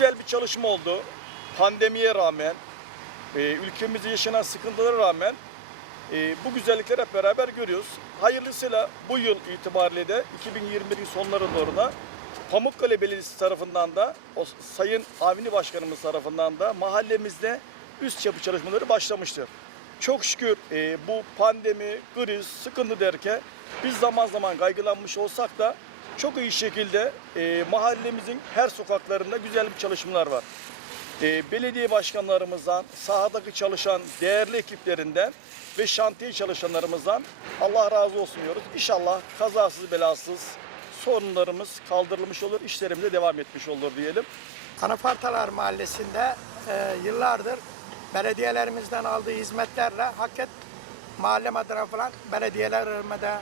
güzel bir çalışma oldu. Pandemiye rağmen, e, ülkemizde yaşanan sıkıntılara rağmen e, bu güzellikleri hep beraber görüyoruz. Hayırlısıyla bu yıl itibariyle de 2021'in sonları doğru da Pamukkale Belediyesi tarafından da o Sayın Avni Başkanımız tarafından da mahallemizde üst yapı çalışmaları başlamıştır. Çok şükür e, bu pandemi, kriz, sıkıntı derken biz zaman zaman kaygılanmış olsak da çok iyi şekilde e, mahallemizin her sokaklarında güzel bir çalışmalar var. E, belediye başkanlarımızdan, sahadaki çalışan değerli ekiplerinden ve şantiye çalışanlarımızdan Allah razı olsun diyoruz. İnşallah kazasız belasız sorunlarımız kaldırılmış olur, işlerimiz de devam etmiş olur diyelim. Anafartalar Mahallesi'nde e, yıllardır belediyelerimizden aldığı hizmetlerle hakikat mahallem adına falan belediyelerime de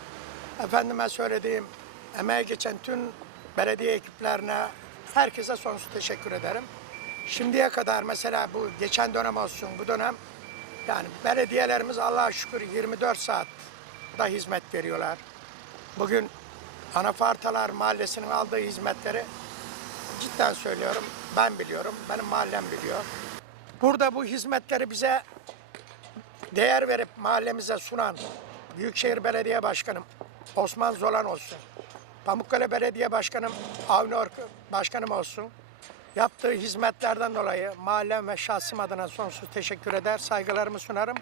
efendime söylediğim emeğe geçen tüm belediye ekiplerine herkese sonsuz teşekkür ederim. Şimdiye kadar mesela bu geçen dönem olsun bu dönem yani belediyelerimiz Allah'a şükür 24 saat da hizmet veriyorlar. Bugün Anafartalar Mahallesi'nin aldığı hizmetleri cidden söylüyorum. Ben biliyorum. Benim mahallem biliyor. Burada bu hizmetleri bize değer verip mahallemize sunan Büyükşehir Belediye Başkanım Osman Zolan olsun. Pamukkale Belediye Başkanım Avni Ork Başkanım olsun. Yaptığı hizmetlerden dolayı mahallem ve şahsım adına sonsuz teşekkür eder, saygılarımı sunarım.